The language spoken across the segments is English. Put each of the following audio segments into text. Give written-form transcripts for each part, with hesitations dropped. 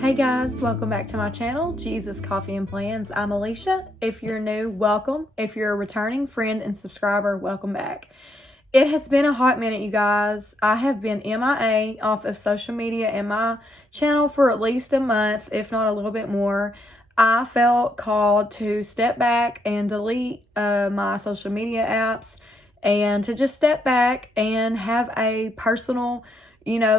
Hey guys, welcome back to my channel, Jesus Coffee and Plans. I'm Alicia. If you're new, welcome. If you're a returning friend and subscriber, welcome back. It has been a hot minute, you guys. I have been MIA off of social media and my channel for at least a month, if not a little bit more. I felt called to step back and delete my social media apps and to just step back and have a personal,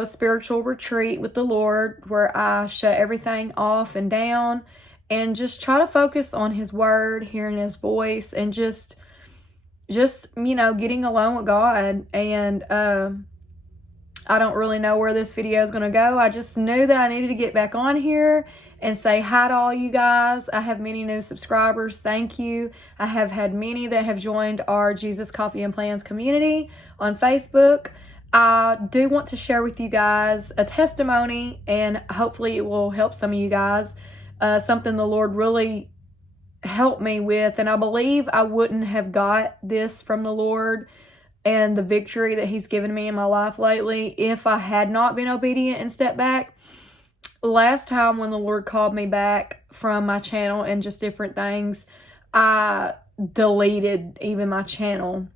spiritual retreat with the Lord where I shut everything off and down and just try to focus on His Word, hearing His voice, and just getting alone with God. And I don't really know where this video is going to go. I just knew that I needed to get back on here and say hi to all you guys. I have many new subscribers. Thank you. I have had many that have joined our Jesus Coffee and Plans community on Facebook. I do want to share with you guys a testimony, and hopefully it will help some of you guys. Something the Lord really helped me with, and I believe I wouldn't have got this from the Lord and the victory that He's given me in my life lately if I had not been obedient and stepped back. Last time when the Lord called me back from my channel and just different things, I deleted even my channel.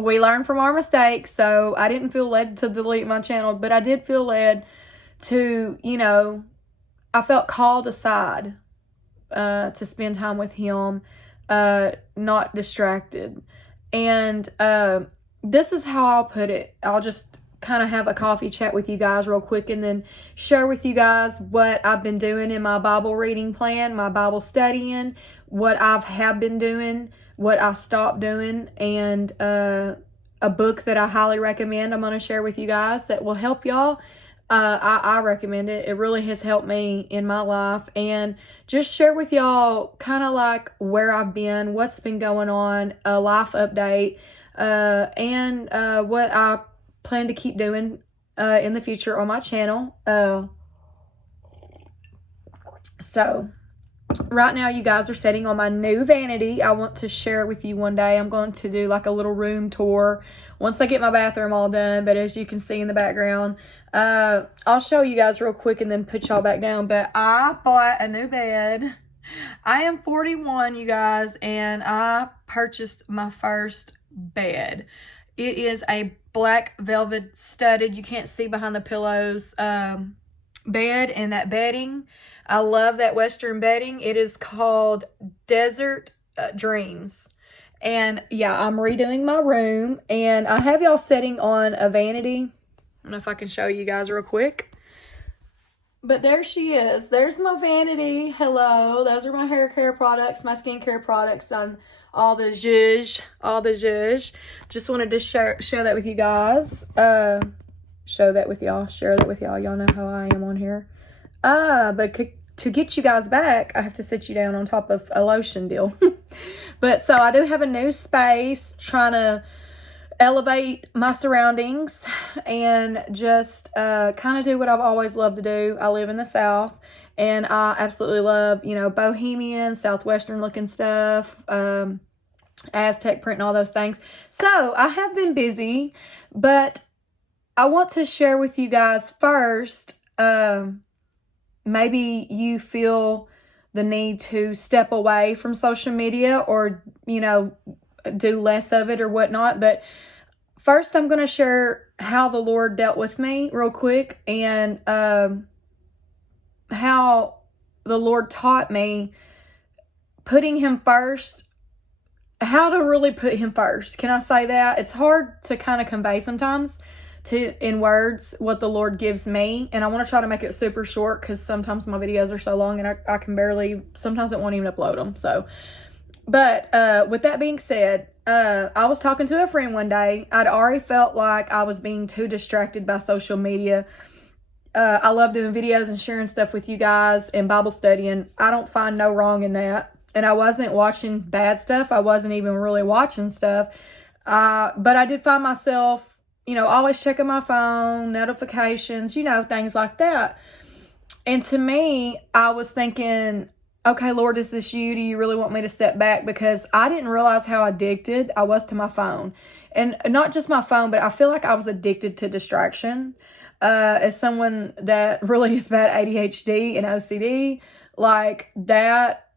We learn from our mistakes, so I didn't feel led to delete my channel, but I did feel led to, I felt called aside to spend time with Him, not distracted. And this is how I'll put it. I'll just kind of have a coffee chat with you guys real quick and then share with you guys what I've been doing in my Bible reading plan, my Bible studying, what have been doing, what I stopped doing, and a book that I highly recommend I'm going to share with you guys that will help y'all. I recommend it. It really has helped me in my life, and just share with y'all kind of like where I've been, what's been going on, a life update, and what I plan to keep doing in the future on my channel. So right now you guys are sitting on my new vanity. I want to share it with you one day. I'm going to do like a little room tour once I get my bathroom all done. But as you can see in the background, I'll show you guys real quick and then put y'all back down. But I bought a new bed. I am 41, you guys, and I purchased my first bed. It is a black velvet studded, you can't see behind the pillows, bed, and that bedding. I love that Western bedding. It is called Desert Dreams. And yeah, I'm redoing my room, and I have y'all sitting on a vanity. I don't know if I can show you guys real quick. But there she is. There's my vanity. Hello. Those are my hair care products, my skincare products, and all the zhuzh. Just wanted to share that with you guys. Share that with y'all. Y'all know how I am on here. But to get you guys back, I have to sit you down on top of a lotion deal. But so I do have a new space, trying to elevate my surroundings and just kind of do what I've always loved to do. I live in the South, and I absolutely love, bohemian, Southwestern looking stuff, Aztec print and all those things. So I have been busy, but I want to share with you guys first, maybe you feel the need to step away from social media or, do less of it or whatnot. But first, I'm going to share how the Lord dealt with me real quick, and how the Lord taught me putting Him first, how to really put Him first. Can I say that? It's hard to kind of convey sometimes in words what the Lord gives me, and I want to try to make it super short because sometimes my videos are so long and I can barely, sometimes I won't even upload them. So, but with that being said, I was talking to a friend one day. I'd already felt like I was being too distracted by social media. I love doing videos and sharing stuff with you guys and Bible studying. I don't find no wrong in that. And I wasn't watching bad stuff. I wasn't even really watching stuff. But I did find myself, always checking my phone, notifications, things like that. And to me, I was thinking, okay, Lord, is this you? Do you really want me to step back? Because I didn't realize how addicted I was to my phone. And not just my phone, but I feel like I was addicted to distraction. As someone that really is bad ADHD and OCD, like that,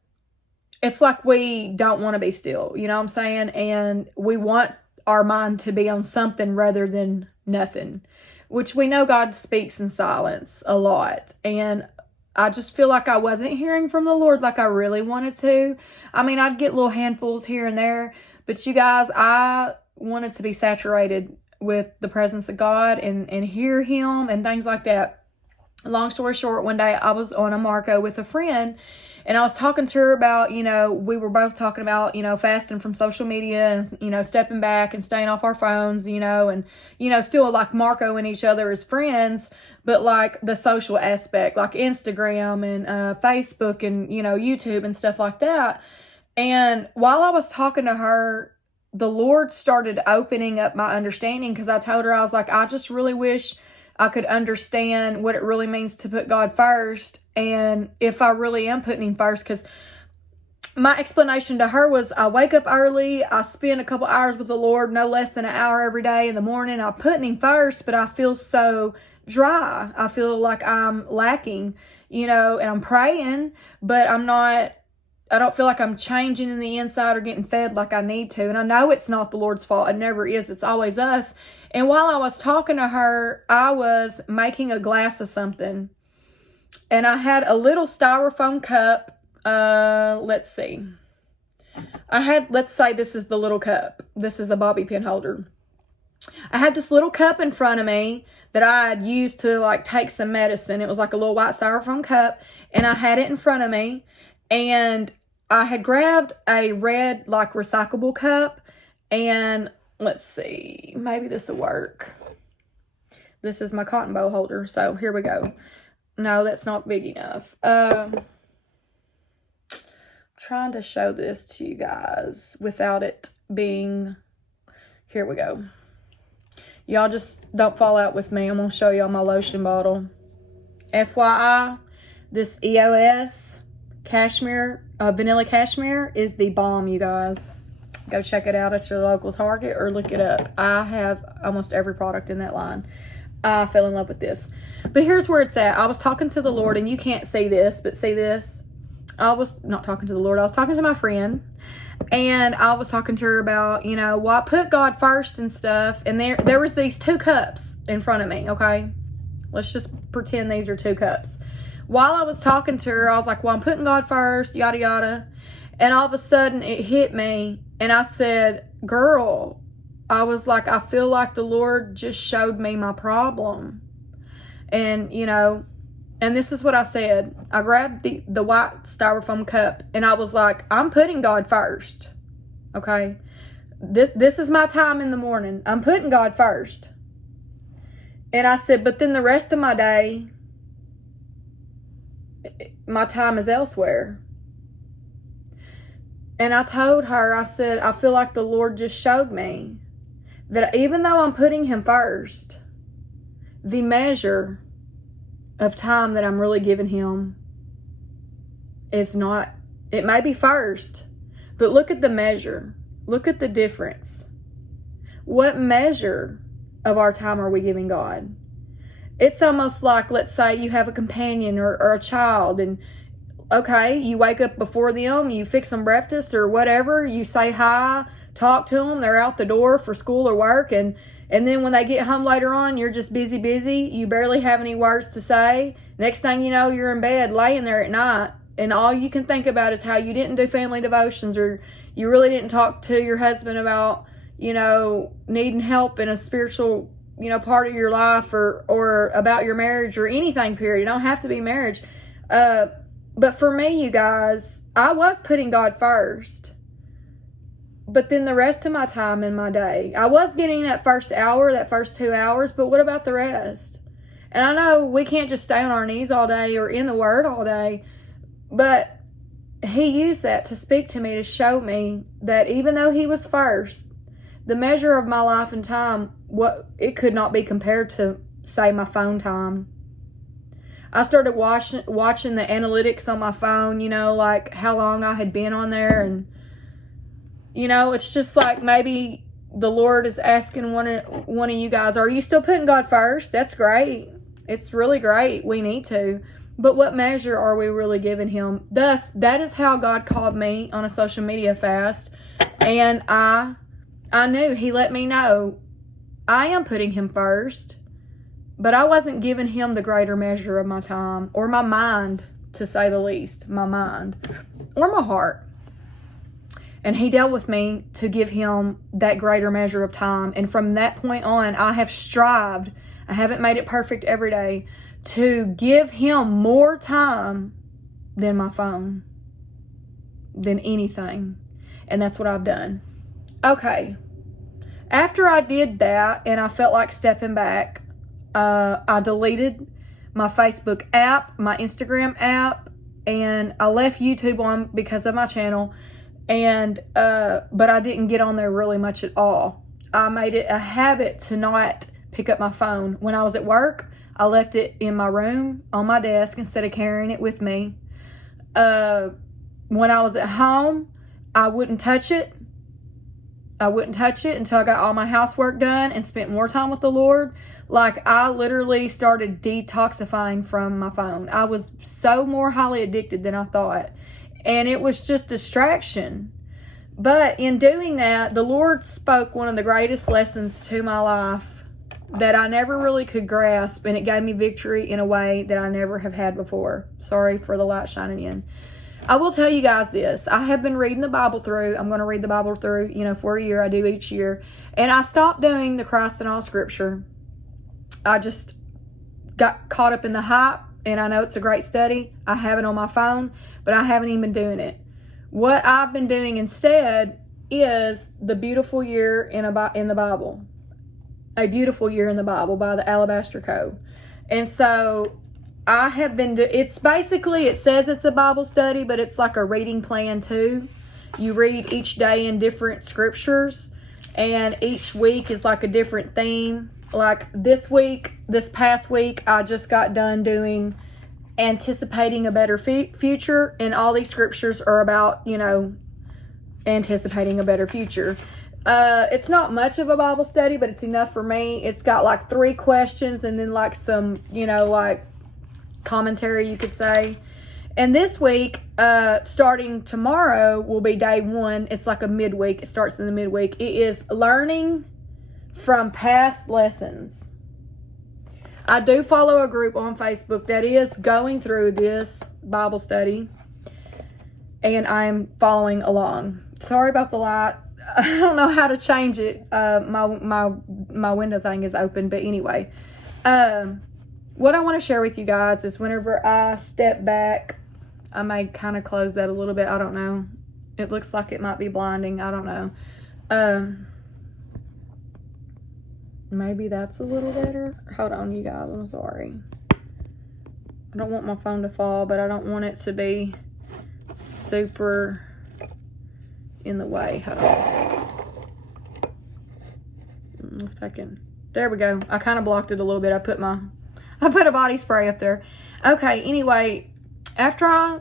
it's like we don't want to be still, you know what I'm saying? And we want our mind to be on something rather than nothing, which we know God speaks in silence a lot. And I just feel like I wasn't hearing from the Lord like I really wanted to. I mean, I'd get little handfuls here and there, but you guys, I wanted to be saturated with the presence of God and hear him and things like that. Long story short, one day I was on a Marco with a friend, and I was talking to her about, you know, we were both talking about, you know, fasting from social media and, you know, stepping back and staying off our phones, you know, and, you know, still like Marco-ing each other as friends, but like the social aspect, like Instagram and Facebook and, you know, YouTube and stuff like that. And while I was talking to her, the Lord started opening up my understanding, because I told her, I was like, I just really wish I could understand what it really means to put God first, and if I really am putting him first. Because my explanation to her was, I wake up early, I spend a couple hours with the Lord, no less than an hour every day in the morning. I'm putting him first, but I feel so dry. I feel like I'm lacking, you know, and I'm praying, but I don't feel like I'm changing in the inside or getting fed like I need to. And I know it's not the Lord's fault. It never is. It's always us. And while I was talking to her, I was making a glass of something. And I had a little styrofoam cup. Let's see. Let's say this is the little cup. This is a bobby pin holder. I had this little cup in front of me that I had used to like take some medicine. It was like a little white styrofoam cup. And I had it in front of me. And I had grabbed a red, like, recyclable cup. And let's see, maybe this will work. This is my cotton bowl holder. So here we go. No, that's not big enough. Trying to show this to you guys without it being, here we go. Y'all just don't fall out with me. I'm going to show y'all my lotion bottle. FYI, this EOS cashmere, vanilla cashmere is the bomb, you guys. Go check it out at your local Target or look it up. I have almost every product in that line. I fell in love with this. But here's where it's at. I was talking to the Lord, and you can't see this, but see this? I was not talking to the Lord. I was talking to my friend, and I was talking to her about, you know, well, I put God first and stuff, and there was these 2 cups in front of me, okay? Let's just pretend these are 2 cups. While I was talking to her, I was like, well, I'm putting God first, yada, yada. And all of a sudden, it hit me. And I said, girl, I was like, I feel like the Lord just showed me my problem. And, you know, and this is what I said. I grabbed the white styrofoam cup. And I was like, I'm putting God first. Okay? This is my time in the morning. I'm putting God first. And I said, but then the rest of my day, my time is elsewhere. And I told her, I said, I feel like the Lord just showed me that even though I'm putting him first, the measure of time that I'm really giving him is not, it may be first, but look at the measure. Look at the difference. What measure of our time are we giving God? It's almost like, let's say you have a companion or a child, and okay, you wake up before them, you fix them breakfast or whatever, you say hi, talk to them, they're out the door for school or work, and then when they get home later on, you're just busy, you barely have any words to say. Next thing you know, you're in bed laying there at night, and all you can think about is how you didn't do family devotions, or you really didn't talk to your husband about, you know, needing help in a spiritual, you know, part of your life, or about your marriage or anything, period. It don't have to be marriage. But for me, you guys, I was putting God first. But then the rest of my time in my day, I was getting that first hour, that first 2 hours, but what about the rest? And I know we can't just stay on our knees all day or in the Word all day, but he used that to speak to me, to show me that even though he was first, the measure of my life and time, it could not be compared to, say, my phone time. I started watching the analytics on my phone, you know, like how long I had been on there. And, you know, it's just like maybe the Lord is asking one of you guys, are you still putting God first? That's great. It's really great. We need to. But what measure are we really giving him? Thus, that is how God called me on a social media fast. And I knew, he let me know, I am putting him first. But I wasn't giving him the greater measure of my time, or my mind, to say the least. My mind. Or my heart. And he dealt with me to give him that greater measure of time. And from that point on, I have strived. I haven't made it perfect every day, to give him more time than my phone, than anything. And that's what I've done. Okay. After I did that and I felt like stepping back, I deleted my Facebook app, my Instagram app, and I left YouTube on because of my channel. And but I didn't get on there really much at all. I made it a habit to not pick up my phone. When I was at work, I left it in my room on my desk instead of carrying it with me. When I was at home, I wouldn't touch it. I wouldn't touch it until I got all my housework done and spent more time with the Lord. Like, I literally started detoxifying from my phone. I was so more highly addicted than I thought. And it was just distraction. But in doing that, the Lord spoke one of the greatest lessons to my life that I never really could grasp, and it gave me victory in a way that I never have had before. Sorry for the light shining in. I will tell you guys this. I have been reading the Bible through. I'm going to read the Bible through, you know, for a year. I do each year. And I stopped doing the Christ in all Scripture. I just got caught up in the hype, and I know it's a great study. I have it on my phone, but I haven't even been doing it. What I've been doing instead is the beautiful year in the Bible. A Beautiful Year in the Bible by the Alabaster Cove. And so I have been it's basically, it says it's a Bible study, but it's like a reading plan too. You read each day in different scriptures, and each week is like a different theme. Like this past week, I just got done doing anticipating a better future, and all these scriptures are about, you know, anticipating a better future. It's not much of a Bible study, but it's enough for me. It's got like 3 questions and then like some, you know, like commentary, you could say. And this week, starting tomorrow, will be day 1. It's like a midweek. It starts in the midweek. It is learning from past lessons. I do follow a group on Facebook that is going through this Bible study, and I'm following along. Sorry about the light. I don't know how to change it. My window thing is open, but anyway, what I want to share with you guys is whenever I step back, I may kind of close that a little bit. I don't know. It looks like it might be blinding. I don't know. Maybe that's a little better. Hold on, you guys. I'm sorry. I don't want my phone to fall, but I don't want it to be super in the way. Hold on. If I can. There we go. I kind of blocked it a little bit. I put a body spray up there. Okay, anyway, after I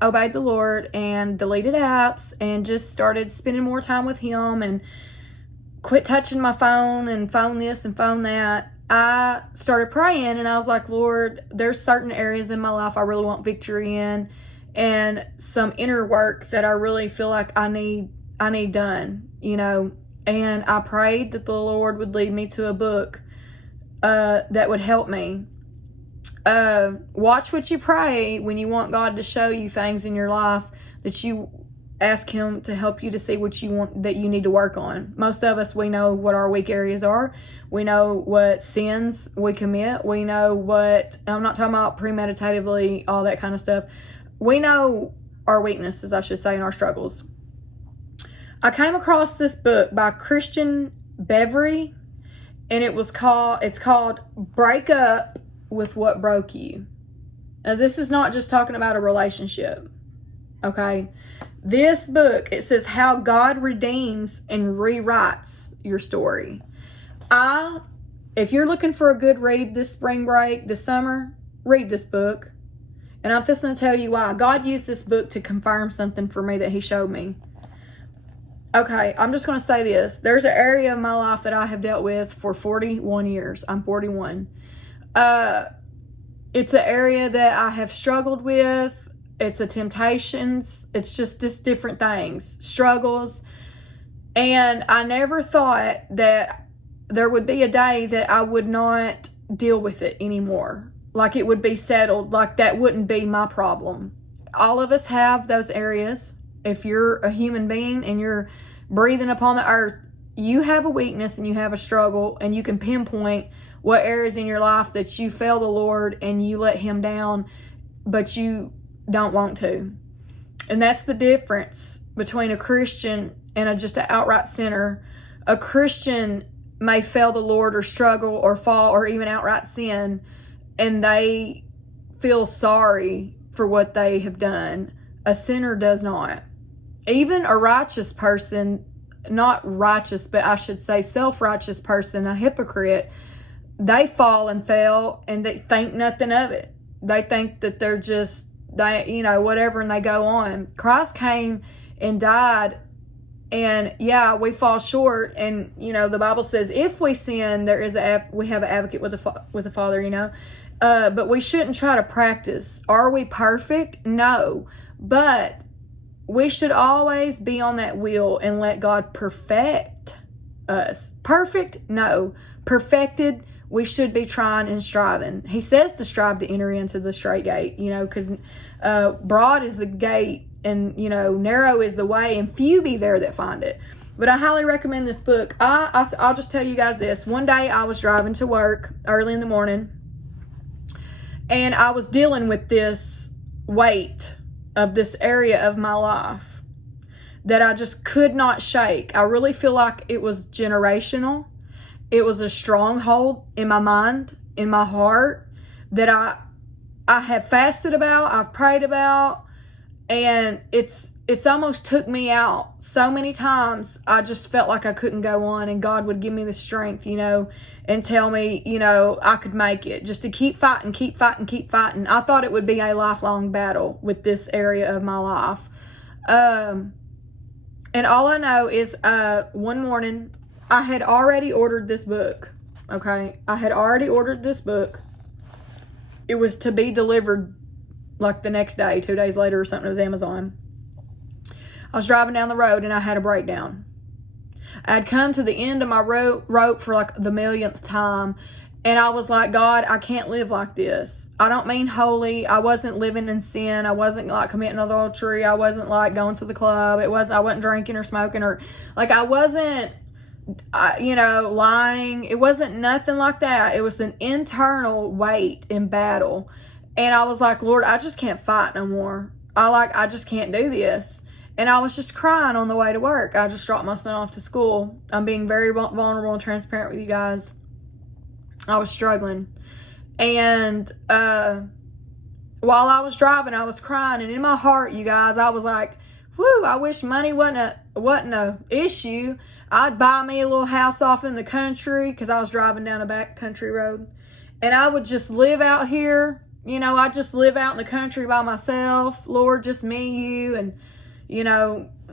obeyed the Lord and deleted apps and just started spending more time with him and quit touching my phone and phone this and phone that, I started praying, and I was like, Lord, there's certain areas in my life I really want victory in, and some inner work that I really feel like I need done, you know. And I prayed that the Lord would lead me to a book that would help me. Watch what you pray when you want God to show you things in your life that you ask him to help you to see what you want, that you need to work on. Most of us, we know what our weak areas are. We know what sins we commit. We know what, I'm not talking about premeditatively, all that kind of stuff. We know our weaknesses, I should say, and our struggles. I came across this book by Christian Bevery, and it's called Break Up with What Broke You. Now, this is not just talking about a relationship, okay? This book, it says how God redeems and rewrites your story. If you're looking for a good read this spring break, this summer, read this book. And I'm just going to tell you why. God used this book to confirm something for me that he showed me. Okay, I'm just going to say this. There's an area of my life that I have dealt with for 41 years. I'm 41. It's an area that I have struggled with. It's a temptations. It's just different things, struggles. And I never thought that there would be a day that I would not deal with it anymore. Like it would be settled. Like that wouldn't be my problem. All of us have those areas. If you're a human being and you're breathing upon the earth, you have a weakness and you have a struggle, and you can pinpoint what areas in your life that you fail the Lord and you let him down, but you don't want to. And that's the difference between a Christian and just an outright sinner. A Christian may fail the Lord or struggle or fall or even outright sin, and they feel sorry for what they have done. A sinner does not. Even a righteous person, not righteous, but I should say self-righteous person, a hypocrite, they fall and fail and they think nothing of it. They think that they're just, whatever, and they go on. Christ came and died, and yeah, we fall short, and the Bible says if we sin, we have an advocate with the Father, but we shouldn't try to practice. Are we perfect? No, but we should always be on that wheel and let God perfect us. Perfect? No. Perfected, we should be trying and striving. He says to strive to enter into the straight gate, because broad is the gate and, narrow is the way, and few be there that find it. But I highly recommend this book. I'll just tell you guys this. One day I was driving to work early in the morning, and I was dealing with this weight of this area of my life that I just could not shake. I really feel like it was generational. It was a stronghold in my mind, in my heart, that I have fasted about, I've prayed about, and it's almost took me out. So many times I just felt like I couldn't go on, and God would give me the strength, and tell me, I could make it, just to keep fighting, keep fighting, keep fighting. I thought it would be a lifelong battle with this area of my life. And all I know is one morning I had already ordered this book. Okay, I had already ordered this book. It was to be delivered like the next day, 2 days later or something. It was Amazon. I was driving down the road and I had a breakdown. I had come to the end of my rope for like the millionth time. And I was like, God, I can't live like this. I don't mean holy. I wasn't living in sin. I wasn't like committing adultery. I wasn't like going to the club. I wasn't drinking or smoking, or like I wasn't, lying. It wasn't nothing like that. It was an internal weight in battle. And I was like, Lord, I just can't fight no more. I just can't do this. And I was just crying on the way to work. I just dropped my son off to school. I'm being very vulnerable and transparent with you guys. I was struggling. And while I was driving, I was crying. And in my heart, you guys, I was like, whoo, I wish money wasn't a issue. I'd buy me a little house off in the country, because I was driving down a back country road. And I would just live out here. I'd just live out in the country by myself. Lord, just me, you, and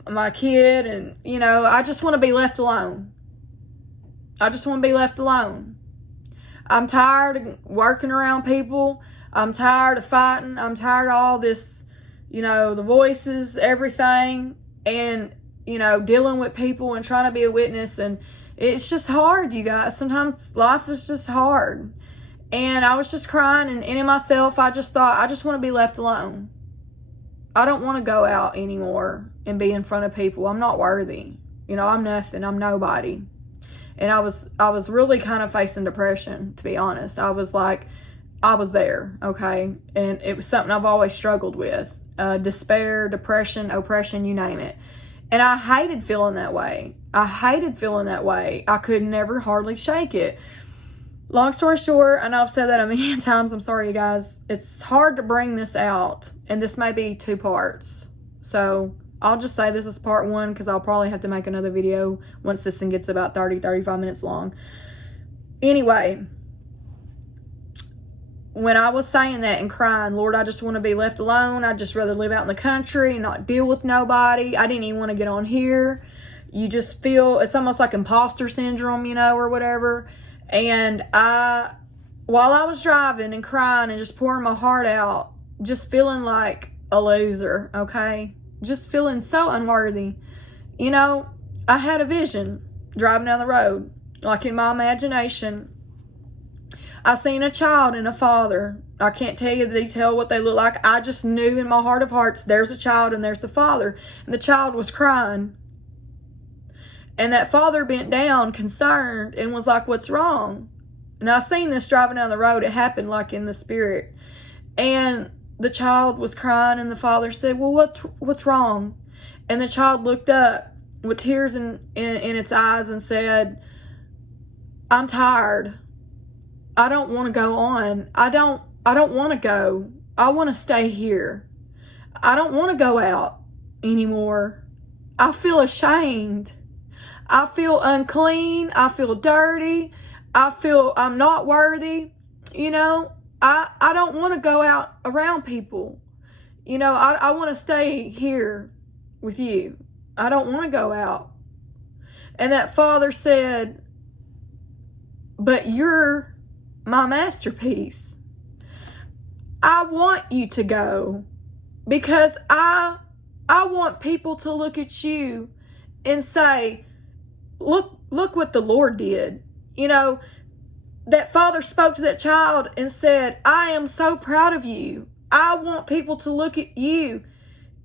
my kid, and, I just want to be left alone. I just want to be left alone. I'm tired of working around people. I'm tired of fighting. I'm tired of all this, the voices, everything, and, dealing with people and trying to be a witness. And it's just hard, you guys. Sometimes life is just hard. And I was just crying, and in myself, I just thought, I just want to be left alone. I don't want to go out anymore and be in front of people. I'm not worthy. I'm nothing. I'm nobody. And I was really kind of facing depression, to be honest. I was there, okay? And it was something I've always struggled with. Despair, depression, oppression, you name it. And I hated feeling that way. I could never hardly shake it. Long story short, I know I've said that a million times. I'm sorry, you guys. It's hard to bring this out, and this may be 2 parts. So I'll just say this is part 1, because I'll probably have to make another video once this thing gets about 35 minutes long. Anyway, when I was saying that and crying, Lord, I just want to be left alone. I'd just rather live out in the country and not deal with nobody. I didn't even want to get on here. You just feel, it's almost like imposter syndrome, you know, or whatever. And while I was driving and crying and just pouring my heart out, just feeling like a loser, okay? Just feeling so unworthy. You know, I had a vision driving down the road, like in my imagination. I seen a child and a father. I can't tell you the detail what they look like. I just knew in my heart of hearts, there's a child and there's the father. And the child was crying. And that father bent down, concerned, and was like, what's wrong? And I seen this driving down the road. It happened like in the spirit. And the child was crying, and the father said, well, what's wrong? And the child looked up with tears in its eyes and said, I'm tired. I don't want to go on. I don't want to go. I want to stay here. I don't want to go out anymore. I feel ashamed. I feel unclean. I feel dirty. I feel I'm not worthy. You know, I don't want to go out around people. You know, I want to stay here with you. I don't want to go out. And that father said, but you're my masterpiece. I want you to go because I want people to look at you and say, look what the Lord did. You know, that father spoke to that child and said, I am so proud of you. I want people to look at you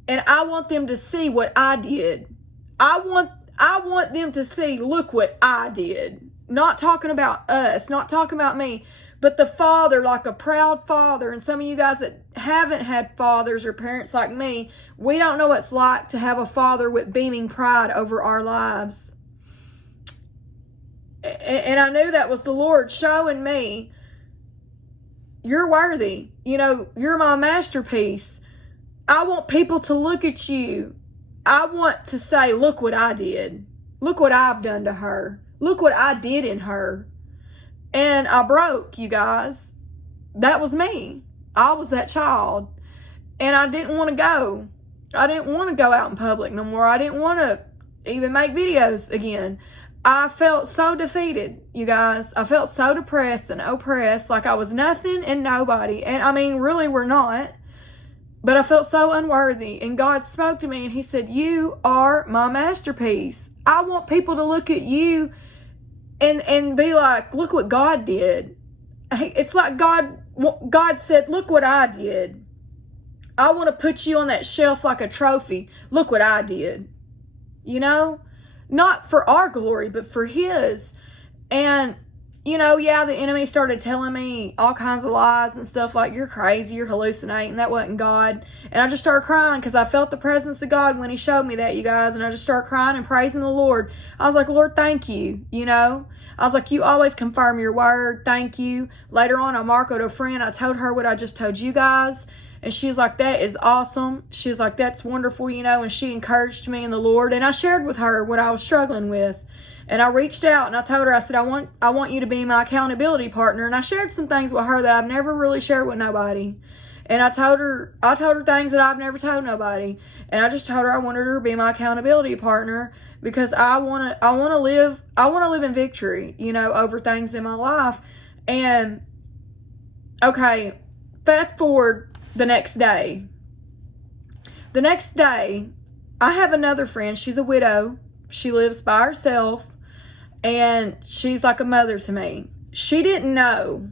and I want them to see what I did. I want them to see, look what I did. Not talking about us, not talking about me, but the father, like a proud father. And some of you guys that haven't had fathers or parents like me, we don't know what it's like to have a father with beaming pride over our lives. And I knew that was the Lord showing me, you're worthy. You know, you're my masterpiece. I want people to look at you. I want to say, look what I did. Look what I've done to her. Look what I did in her. And I broke, you guys. That was me. I was that child. And I didn't want to go. I didn't want to go out in public no more. I didn't want to even make videos again. I felt so defeated, you guys. I felt so depressed and oppressed, like I was nothing and nobody. And I mean, really, we're not. But I felt so unworthy. And God spoke to me and he said, you are my masterpiece. I want people to look at you and be like, look what God did. It's like God said, look what I did. I want to put you on that shelf like a trophy. Look what I did. You know? Not for our glory, but for his. And, you know, yeah, the enemy started telling me all kinds of lies and stuff like, you're crazy, you're hallucinating, that wasn't God. And I just started crying because I felt the presence of God when he showed me that, you guys. And I just started crying and praising the Lord. I was like, Lord, thank you, you know. I was like, you always confirm your word, thank you. Later on, I marcoed a friend. I told her what I just told you guys. And she's like, that is awesome. She was like, that's wonderful, you know. And she encouraged me in the Lord. And I shared with her what I was struggling with. And I reached out and I told her, I said, I want you to be my accountability partner. And I shared some things with her that I've never really shared with nobody. And I told her things that I've never told nobody. And I just told her I wanted her to be my accountability partner because I want to live in victory, you know, over things in my life. And okay, fast forward the next day. The next day, I have another friend. She's a widow. She lives by herself. And she's like a mother to me. She didn't know.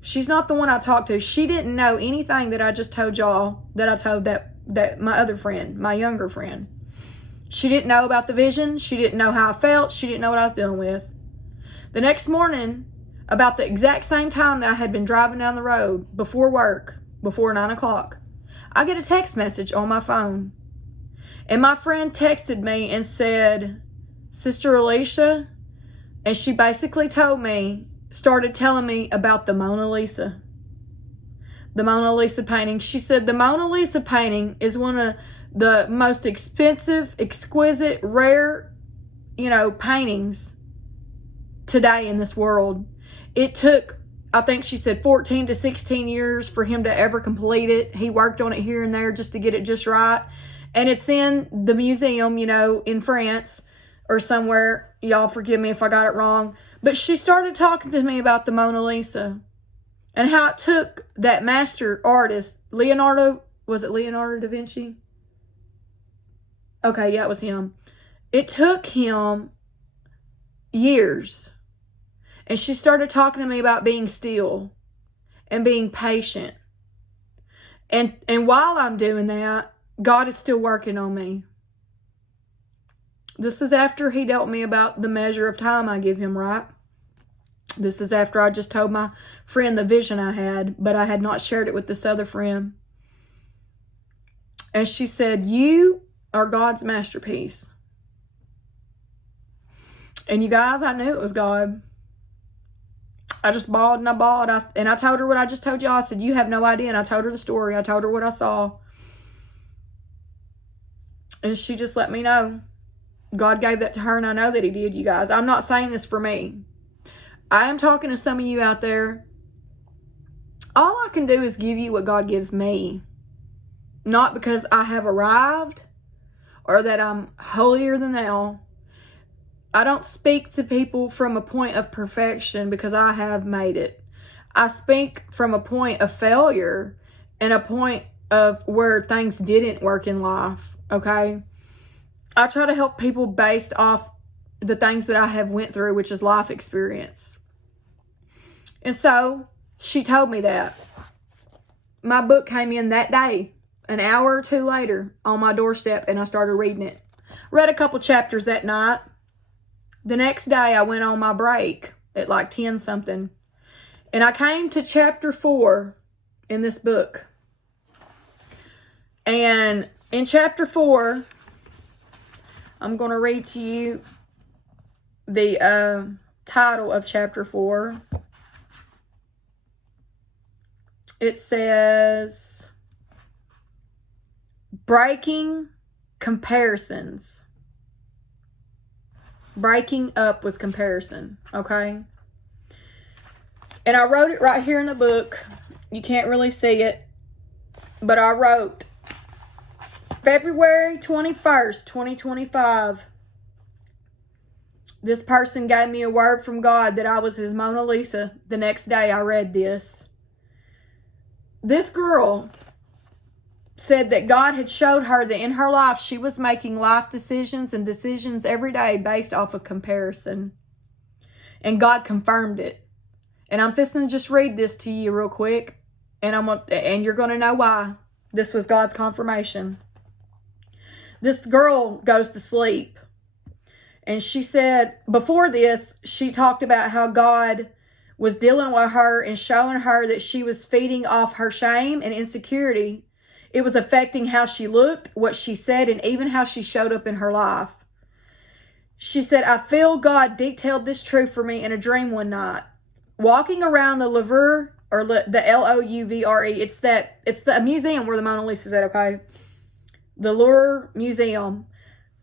She's not the one I talked to. She didn't know anything that I just told y'all that I told that my other friend, my younger friend. She didn't know about the vision. She didn't know how I felt. She didn't know what I was dealing with. The next morning, about the exact same time that I had been driving down the road before work, before 9 o'clock, I get a text message on my phone. And my friend texted me and said, Sister Alicia, and she basically started telling me about the Mona Lisa. The Mona Lisa painting. She said the Mona Lisa painting is one of the most expensive, exquisite, rare, you know, paintings today in this world. It took I think she said 14 to 16 years for him to ever complete it. He worked on it here and there just to get it just right. And it's in the museum, you know, in France or somewhere. Y'all forgive me if I got it wrong. But she started talking to me about the Mona Lisa and how it took that master artist, Leonardo, was it Leonardo da Vinci? Okay, yeah, it was him. It took him years. And she started talking to me about being still and being patient. And while I'm doing that, God is still working on me. This is after he dealt me about the measure of time I give him, right? This is after I just told my friend the vision I had, but I had not shared it with this other friend. And she said, you are God's masterpiece. And you guys, I knew it was God. I just bawled and I bawled. And I told her what I just told y'all. I said, you have no idea. And I told her the story. I told her what I saw. And she just let me know. God gave that to her, and I know that he did, you guys. I'm not saying this for me. I am talking to some of you out there. All I can do is give you what God gives me. Not because I have arrived or that I'm holier than thou. I don't speak to people from a point of perfection because I have made it. I speak from a point of failure and a point of where things didn't work in life, okay? I try to help people based off the things that I have went through, which is life experience. And so she told me that. My book came in that day, an hour or two later, on my doorstep, and I started reading it. Read a couple chapters that night. The next day, I went on my break at like 10 something. And I came to chapter 4 in this book. And in chapter 4, I'm going to read to you the title of chapter 4. It says, Breaking Comparisons. Breaking up with comparison, okay? And I wrote it right here in the book. You can't really see it. But I wrote, February 21st, 2025. This person gave me a word from God that I was his Mona Lisa. The next day I read this. This girl said that God had showed her that in her life she was making life decisions and decisions every day based off of comparison. And God confirmed it. And I'm fixing to just read this to you real quick. And you're going to know why. This was God's confirmation. This girl goes to sleep. And she said, before this, she talked about how God was dealing with her and showing her that she was feeding off her shame and insecurity. It was affecting how she looked, what she said, and even how she showed up in her life. She said, I feel God detailed this truth for me in a dream one night. Walking around the Louvre, or the Louvre, it's the museum where the Mona Lisa is at, okay? The Louvre Museum.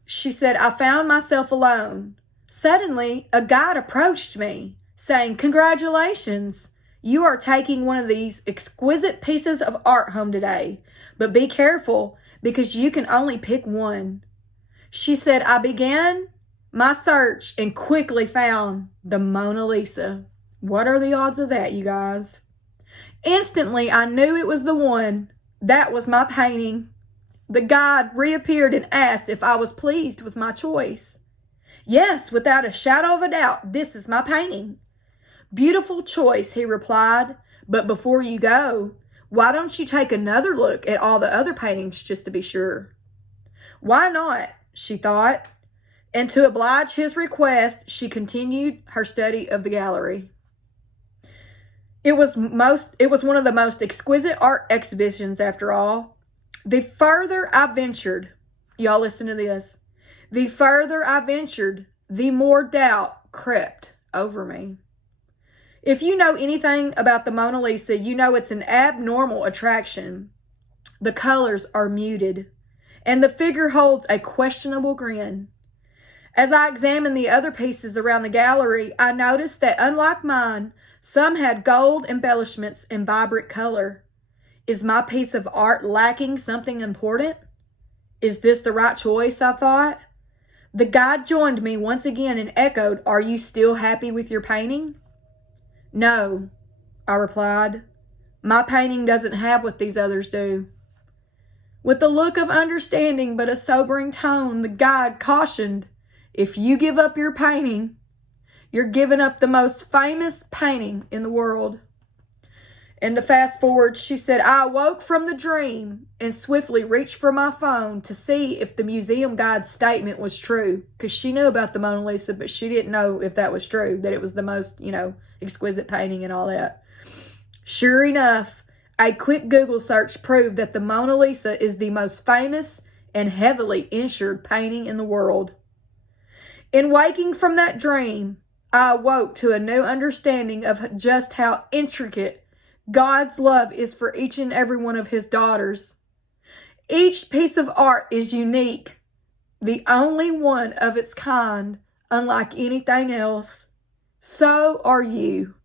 She said, I found myself alone. Suddenly, a guide approached me, saying, congratulations, you are taking one of these exquisite pieces of art home today. But be careful, because you can only pick one. She said, I began my search and quickly found the Mona Lisa. What are the odds of that, you guys? Instantly, I knew it was the one. That was my painting. The guide reappeared and asked if I was pleased with my choice. Yes, without a shadow of a doubt, this is my painting. Beautiful choice, he replied. But before you go, why don't you take another look at all the other paintings just to be sure? Why not, she thought. And to oblige his request, she continued her study of the gallery. It was one of the most exquisite art exhibitions after all. The further I ventured, y'all listen to this. The further I ventured, the more doubt crept over me. If you know anything about the Mona Lisa, you know it's an abnormal attraction. The colors are muted, and the figure holds a questionable grin. As I examined the other pieces around the gallery, I noticed that unlike mine, Some had gold embellishments and vibrant color. Is my piece of art lacking something important? Is this the right choice, I thought. The guide joined me once again and echoed, "Are you still happy with your painting?" "No," I replied. "My painting doesn't have what these others do." With a look of understanding but a sobering tone, the guide cautioned, "If you give up your painting, you're giving up the most famous painting in the world." And to fast forward, she said, "I awoke from the dream and swiftly reached for my phone to see if the museum guide's statement was true." Because she knew about the Mona Lisa, but she didn't know if that was true, that it was the most, exquisite painting and all that. Sure enough, a quick Google search proved that the Mona Lisa is the most famous and heavily insured painting in the world. In waking from that dream, I awoke to a new understanding of just how intricate God's love is for each and every one of his daughters. Each piece of art is unique, the only one of its kind, unlike anything else. So are you.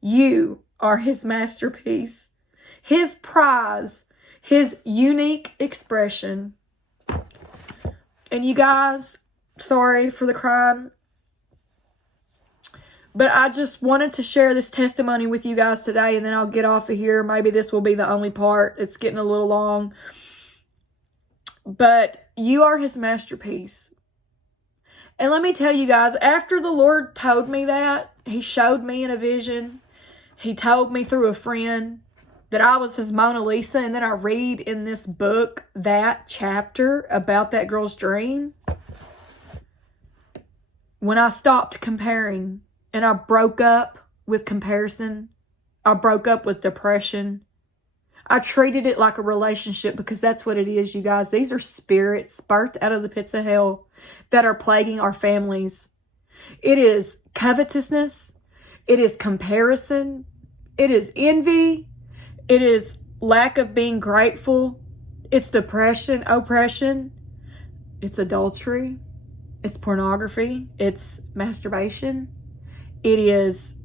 You are his masterpiece, his prize, his unique expression. And you guys, sorry for the crying, but I just wanted to share this testimony with you guys today, and then I'll get off of here. Maybe this will be the only part. It's getting a little long. But you are his masterpiece. And let me tell you guys, after the Lord told me that, he showed me in a vision, he told me through a friend that I was his Mona Lisa, and then I read in this book that chapter about that girl's dream. When I stopped comparing, and I broke up with comparison, I broke up with depression. I treated it like a relationship, because that's what it is, you guys. These are spirits birthed out of the pits of hell that are plaguing our families. It is covetousness. It is comparison. It is envy. It is lack of being grateful. It's depression, oppression. It's adultery. It's pornography. It's masturbation. It is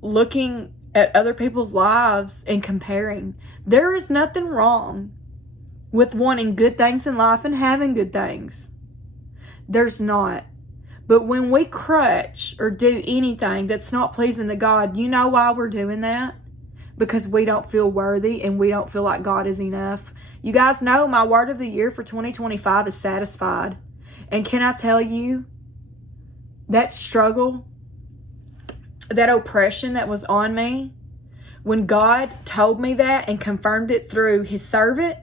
looking at other people's lives and comparing. There is nothing wrong with wanting good things in life and having good things. There's not. But when we crutch or do anything that's not pleasing to God, you know why we're doing that? Because we don't feel worthy and we don't feel like God is enough. You guys know my word of the year for 2025 is satisfied. And can I tell you, that struggle, that oppression that was on me, when God told me that and confirmed it through his servant,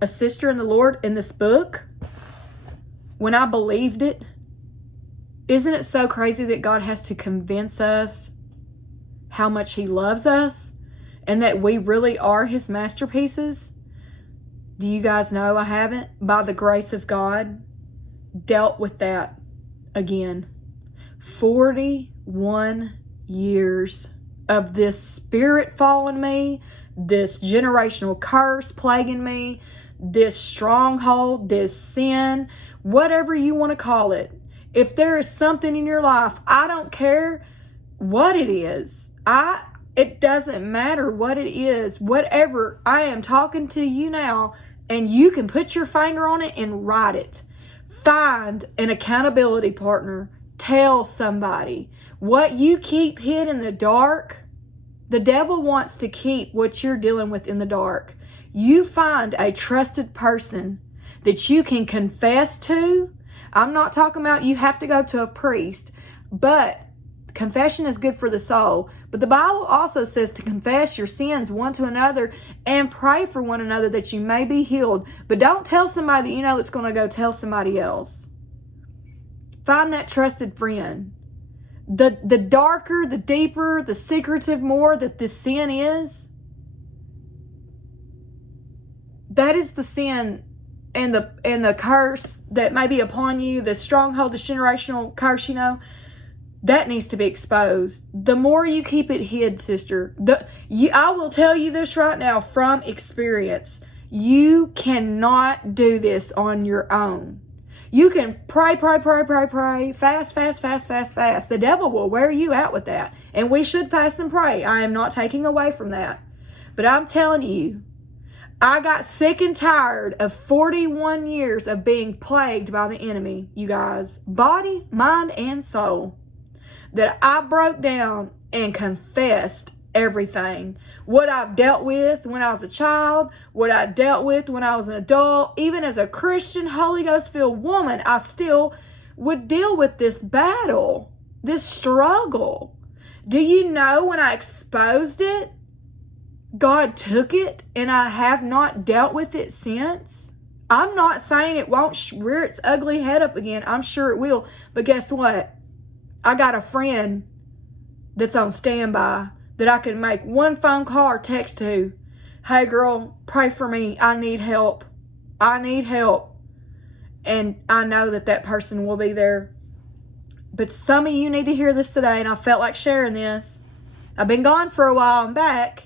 a sister in the Lord, in this book, when I believed it, isn't it so crazy that God has to convince us how much he loves us and that we really are his masterpieces? Do you guys know I haven't, by the grace of God, dealt with that again? 41 years of this spirit following me, this generational curse plaguing me, this stronghold, this sin, whatever you want to call it. If there is something in your life, I don't care what it is. It doesn't matter what it is. Whatever, I am talking to you now, and you can put your finger on it and write it. Find an accountability partner. Tell somebody. What you keep hid in the dark, the devil wants to keep what you're dealing with in the dark. You find a trusted person that you can confess to. I'm not talking about you have to go to a priest, but confession is good for the soul. But the Bible also says to confess your sins one to another and pray for one another that you may be healed. But don't tell somebody that you know that's going to go tell somebody else. Find that trusted friend. The darker, the deeper, the secretive more that this sin is, that is the sin and the curse that may be upon you, the stronghold, this generational curse, that needs to be exposed. The more you keep it hid, sister, I will tell you this right now from experience. You cannot do this on your own. You can pray, fast. The devil will wear you out with that. And we should fast and pray. I am not taking away from that. But I'm telling you, I got sick and tired of 41 years of being plagued by the enemy, you guys. Body, mind, and soul. That I broke down and confessed everything. What I've dealt with when I was a child, what I dealt with when I was an adult, even as a Christian, Holy Ghost-filled woman, I still would deal with this battle, this struggle. Do you know when I exposed it, God took it, and I have not dealt with it since? I'm not saying it won't rear its ugly head up again. I'm sure it will. But guess what? I got a friend that's on standby that I can make one phone call or text to. Hey, girl, pray for me. I need help. I need help. And I know that that person will be there. But some of you need to hear this today, and I felt like sharing this. I've been gone for a while. I'm back.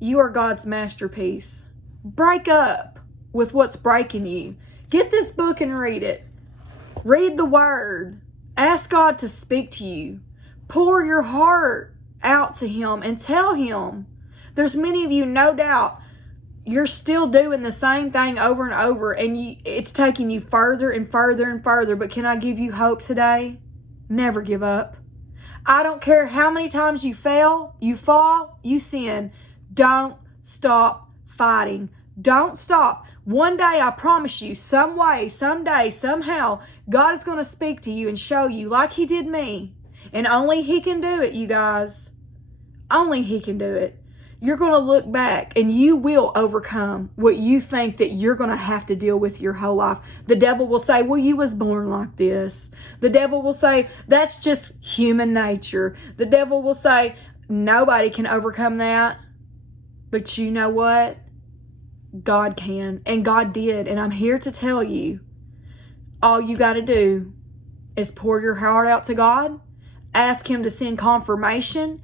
You are God's masterpiece. Break up with what's breaking you. Get this book and read it. Read the word. Ask God to speak to you. Pour your heart out to him and tell him. There's many of you, no doubt, you're still doing the same thing over and over, and it's taking you further and further and further. But can I give you hope today? Never give up. I don't care how many times you fail, you fall, you sin. Don't stop fighting. Don't stop. One day, I promise you, some way, someday, somehow, God is going to speak to you and show you like he did me. And only he can do it, you guys. Only he can do it. You're going to look back and you will overcome what you think that you're going to have to deal with your whole life. The devil will say, well, you was born like this. The devil will say, that's just human nature. The devil will say, nobody can overcome that. But you know what? God can. And God did. And I'm here to tell you, all you got to do is pour your heart out to God. Ask him to send confirmation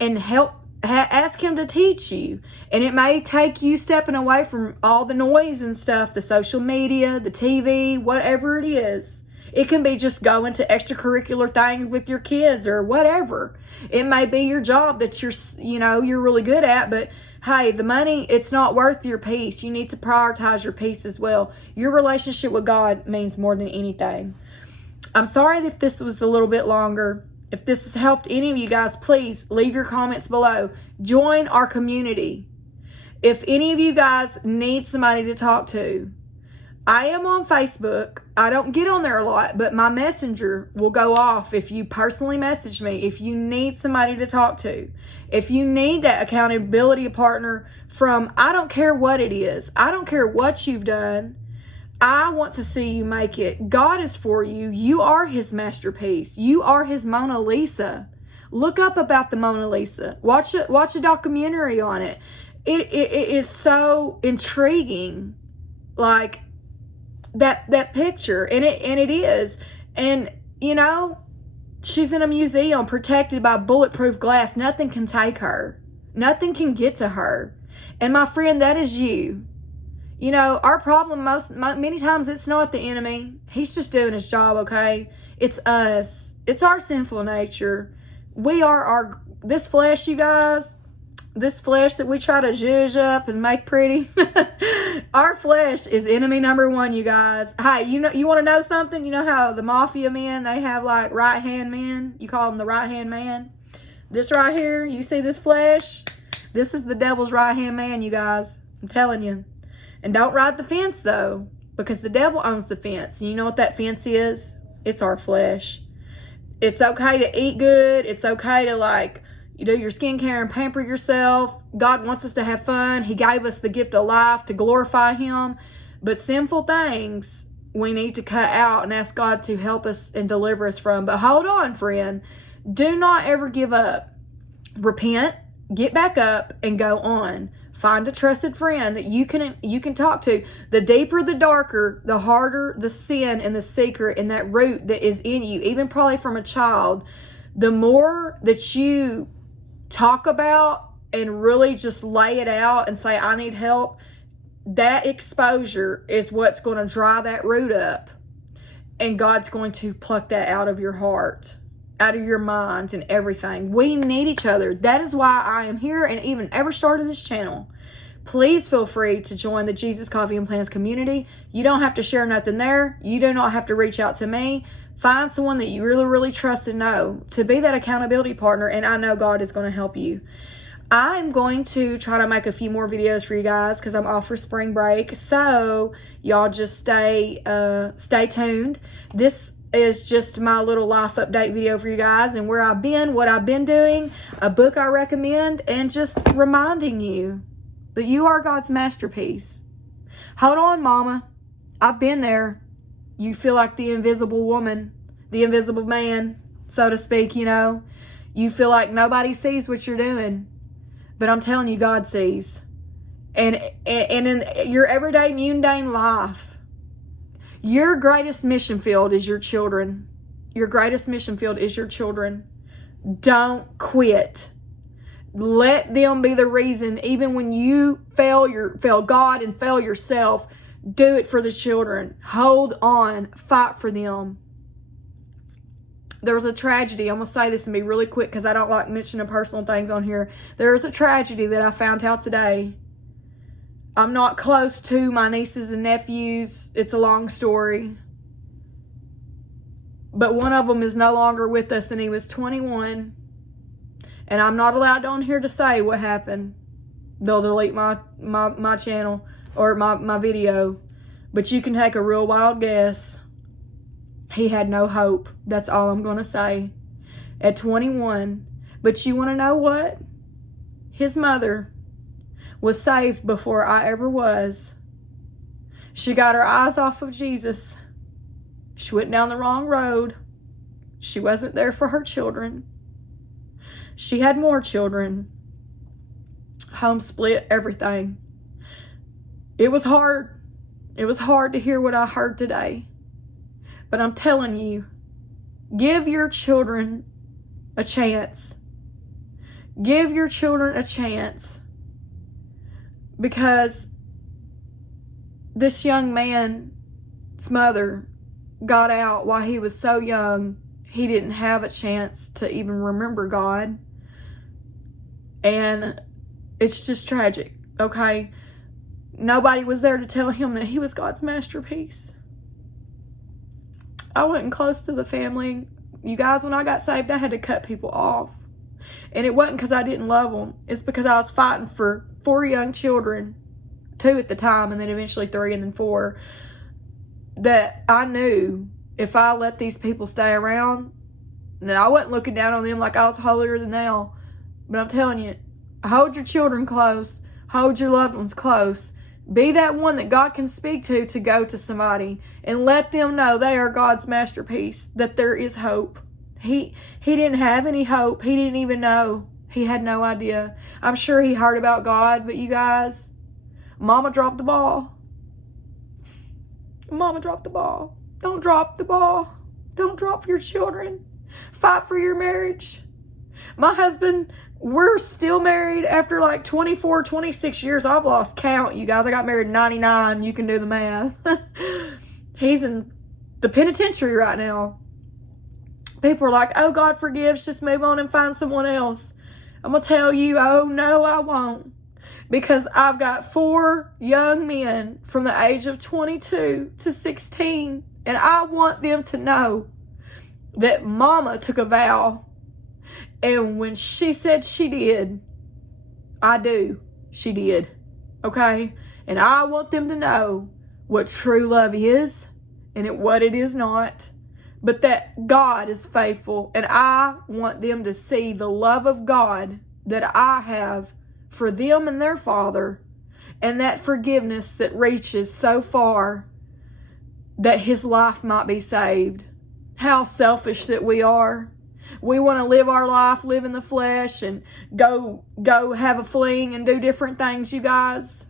and help. Ask him to teach you. And it may take you stepping away from all the noise and stuff, the social media, the TV, whatever it is. It can be just going to extracurricular things with your kids or whatever. It may be your job that you're really good at, but hey, the money, it's not worth your peace. You need to prioritize your peace as well. Your relationship with God means more than anything. I'm sorry if this was a little bit longer. If this has helped any of you guys, please leave your comments below. Join our community. If any of you guys need somebody to talk to, I am on Facebook. I don't get on there a lot, but my messenger will go off if you personally message me. If you need somebody to talk to, if you need that accountability partner from, I don't care what it is. I don't care what you've done. I want to see you make it. God is for you. You are his masterpiece. You are his Mona Lisa. Look up about the Mona Lisa. Watch a documentary on it. It is so intriguing. Like that picture. And it is. And you know, she's in a museum protected by bulletproof glass. Nothing can take her. Nothing can get to her. And my friend, that is you. You know, our problem many times it's not the enemy. He's just doing his job, okay? It's us. It's our sinful nature. We are this flesh, you guys. This flesh that we try to zhuzh up and make pretty. Our flesh is enemy number one, you guys. Hey, you want to know something? You know how the mafia men, they have like right-hand men? You call them the right-hand man? This right here, you see this flesh? This is the devil's right-hand man, you guys. I'm telling you. And don't ride the fence, though, because the devil owns the fence. And you know what that fence is? It's our flesh. It's okay to eat good. It's okay to, you do your skincare and pamper yourself. God wants us to have fun. He gave us the gift of life to glorify him. But sinful things we need to cut out and ask God to help us and deliver us from. But hold on, friend. Do not ever give up. Repent, get back up, and go on. Find a trusted friend that you can talk to. The deeper, the darker, the harder the sin and the secret and that root that is in you, even probably from a child, the more that you talk about and really just lay it out and say, I need help, that exposure is what's going to dry that root up. And God's going to pluck that out of your heart, out of your mind, and everything. We need each other. That is why I am here and even ever started this channel. Please feel free to join the Jesus Coffee and Plans community. You don't have to share nothing there. You do not have to reach out to me. Find someone that you really, really trust and know to be that accountability partner, and I know God is going to help you. I'm going to try to make a few more videos for you guys because I'm off for spring break. So y'all just stay tuned. This is just my little life update video for you guys and where I've been, what I've been doing, a book I recommend, and just reminding you that you are God's masterpiece. Hold on, mama. I've been there. You feel like the invisible woman, the invisible man, so to speak, you know. You feel like nobody sees what you're doing. But I'm telling you, God sees. And in your everyday mundane life, your greatest mission field is your children. Your greatest mission field is your children. Don't quit. Let them be the reason, even when you fail God and fail yourself, do it for the children. Hold on. Fight for them. There was a tragedy. I'm going to say this and be really quick because I don't like mentioning personal things on here. There was a tragedy that I found out today. I'm not close to my nieces and nephews. It's a long story. But one of them is no longer with us, and he was 21. And I'm not allowed on here to say what happened. They'll delete my channel or my video. But you can take a real wild guess. He had no hope. That's all I'm going to say. At 21. But you want to know what? His mother was saved before I ever was. She got her eyes off of Jesus. She went down the wrong road. She wasn't there for her children. She had more children. Home split, everything. It was hard. It was hard to hear what I heard today. But I'm telling you, give your children a chance. Give your children a chance. Because this young man's mother got out while he was so young, he didn't have a chance to even remember God. And it's just tragic, okay? Nobody was there to tell him that he was God's masterpiece. I wasn't close to the family. You guys, when I got saved, I had to cut people off. And it wasn't because I didn't love them. It's because I was fighting for 4 young children, 2 at the time, and then eventually 3, and then 4, that I knew if I let these people stay around, and I wasn't looking down on them like I was holier than thou. But I'm telling you, hold your children close. Hold your loved ones close. Be that one that God can speak to go to somebody and let them know they are God's masterpiece, that there is hope. He didn't have any hope. He didn't even know. He had no idea. I'm sure he heard about God, but you guys, Mama dropped the ball. Mama dropped the ball. Don't drop the ball. Don't drop your children. Fight for your marriage. My husband, we're still married after like 24, 26 years. I've lost count, you guys. I got married in 99. You can do the math. He's in the penitentiary right now. People are like, oh, God forgives. Just move on and find someone else. I'm going to tell you, oh, no, I won't. Because I've got 4 young men from the age of 22 to 16. And I want them to know that Mama took a vow. And when she said she did, I do. She did. Okay? And I want them to know what true love is and what it is not. But that God is faithful. And I want them to see the love of God that I have for them and their father. And that forgiveness that reaches so far that his life might be saved. How selfish that we are. We want to live our life, live in the flesh, and go have a fling and do different things, you guys.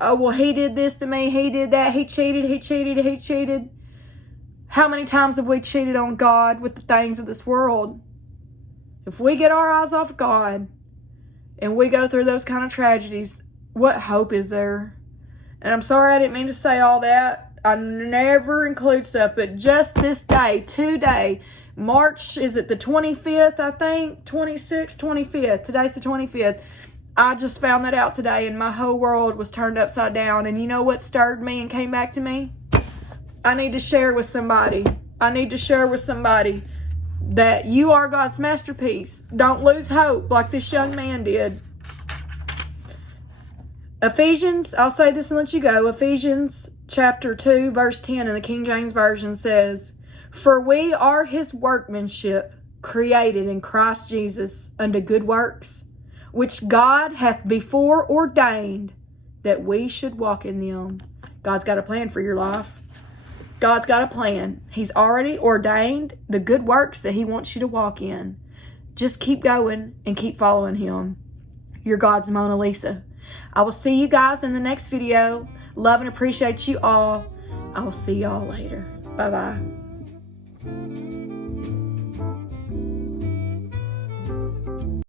Oh, well, he did this to me. He did that. He cheated. How many times have we cheated on God with the things of this world? If we get our eyes off God and we go through those kind of tragedies, what hope is there? And I'm sorry I didn't mean to say all that. I never include stuff, but just this day, today, March, is it the 25th, I think? 26th, 25th. Today's the 25th. I just found that out today, and my whole world was turned upside down. And you know what stirred me and came back to me? I need to share with somebody. I need to share with somebody that you are God's masterpiece. Don't lose hope like this young man did. Ephesians, I'll say this and let you go. Ephesians chapter 2, verse 10 in the King James Version says, "For we are his workmanship, created in Christ Jesus unto good works, which God hath before ordained that we should walk in them." God's got a plan for your life. God's got a plan. He's already ordained the good works that he wants you to walk in. Just keep going and keep following him. You're God's Mona Lisa. I will see you guys in the next video. Love and appreciate you all. I will see y'all later. Bye-bye.